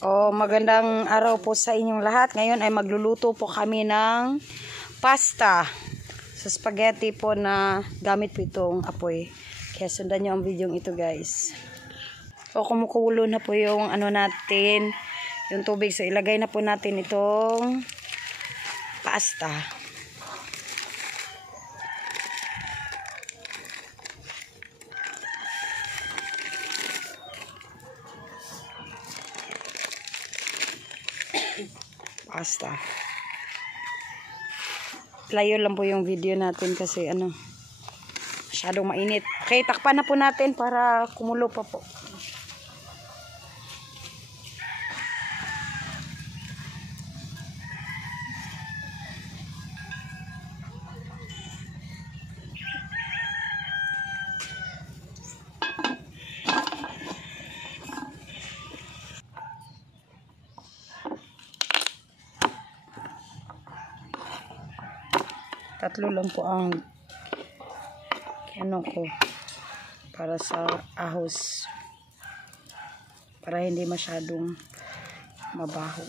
Magandang araw po sa inyong lahat. Ngayon ay magluluto po kami ng pasta sa spaghetti po na gamit po itong apoy. Kaya sundan nyo ang video ito, guys. Kumukulo na po yung natin, yung tubig. So ilagay na po natin itong pasta. Pasta. Layo lang po yung video natin kasi masyadong mainit. Okay, takpan na po natin para kumulo pa po. Tatlo lang po ang ko para sa ahos, para hindi masyadong mabaho.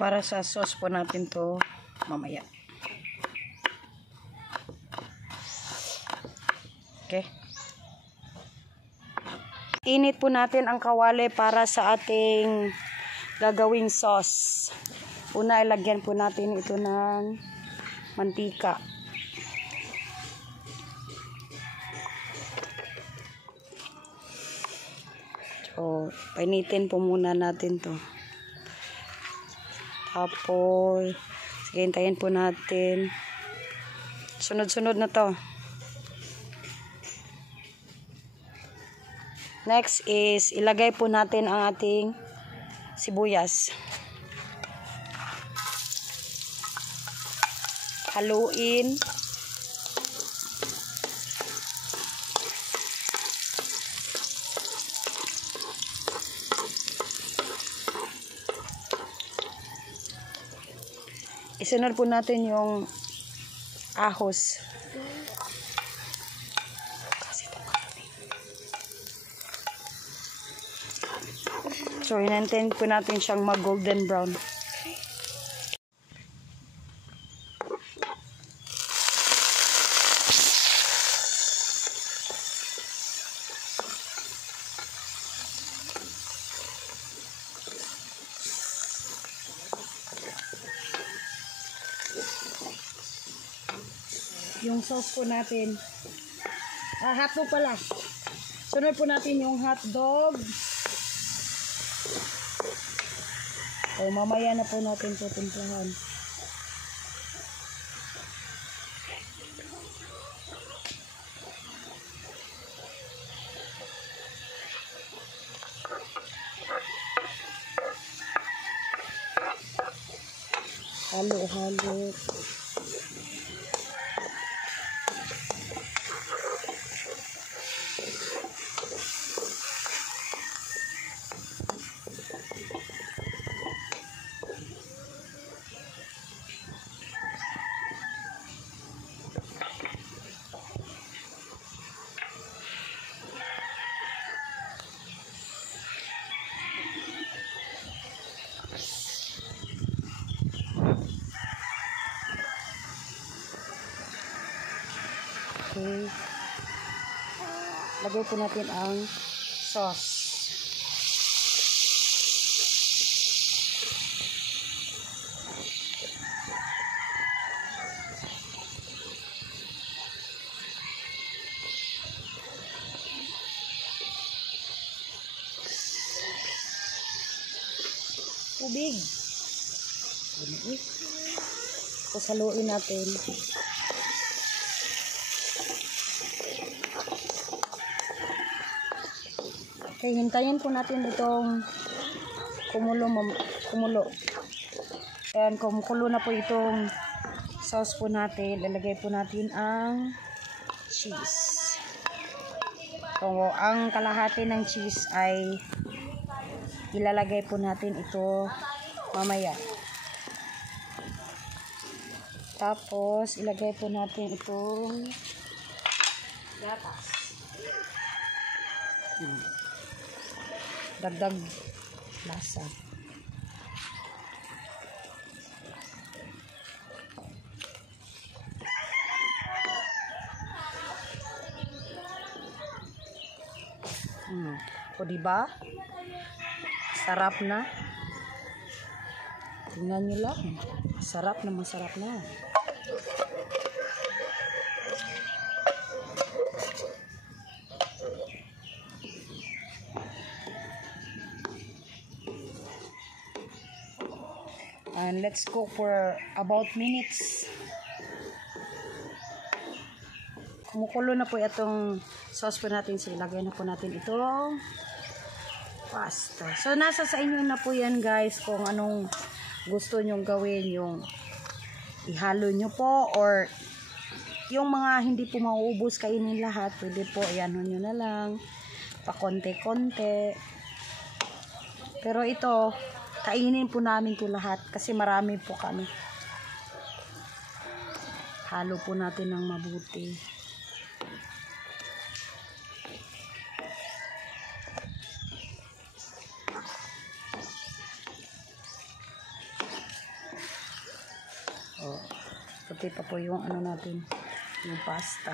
Para sa sauce po natin to mamaya. Okay. Init po natin ang kawali para sa ating gagawing sauce. Una, ilagyan po natin ito ng mantika. So, painitin po muna natin to. Tapos, sige, hintayin po natin. Sunod-sunod na to. Next is, ilagay po natin ang ating sibuyas. Haluin. Isunod po natin yung ahos. So, hinantayin po natin siyang mag-golden brown. Yung sauce po natin. Hotdog pala. Sunod po natin yung hotdog. Mamaya na po natin po timplahan. Halo-halo. Okay. Lagay po natin ang sauce. Tubig. Tapos haluin natin. Okay, hintayin po natin itong kumulo. And kumukulo na po itong sauce po natin, lalagay po natin ang cheese. So, ang kalahati ng cheese ay ilalagay po natin ito mamaya. Tapos, ilagay po natin itong gatas. Dagdag lasa. O diba? Sarap na. Tingnan nyo lang. Sarap na, masarap na. And let's cook for about minutes. Kumukulo na po itong sauce po natin. So, ilagay na po natin itong pasta. So, nasa sa inyo na po yan guys kung anong gusto nyong gawin. Yung ihalo nyo po or yung mga hindi po mauubos kainin lahat. Pwede po, ayan nyo na lang. Pa-konti-konti. Pero ito, kainin po namin ito lahat kasi marami po kami. Halo po natin ng mabuti. Oh, puti pa po yung ano natin, yung pasta.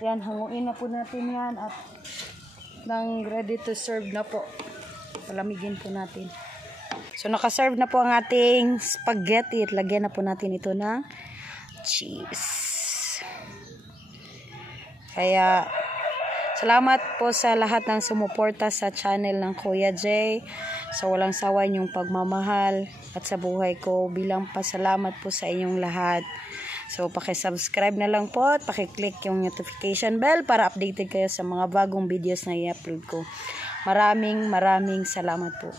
Yan, hanguin na po natin yan at nang ready to serve na po. Palamigin po natin. So, nakaserve na po ang ating spaghetti at lagyan na po natin ito ng cheese. Kaya, salamat po sa lahat ng sumuporta sa channel ng Kuya J. Sa walang sawa niyong pagmamahal at sa buhay ko bilang pasalamat po sa inyong lahat. So, paki-subscribe na lang po at paki-click yung notification bell para updated kayo sa mga bagong videos na i-upload ko. Maraming salamat po.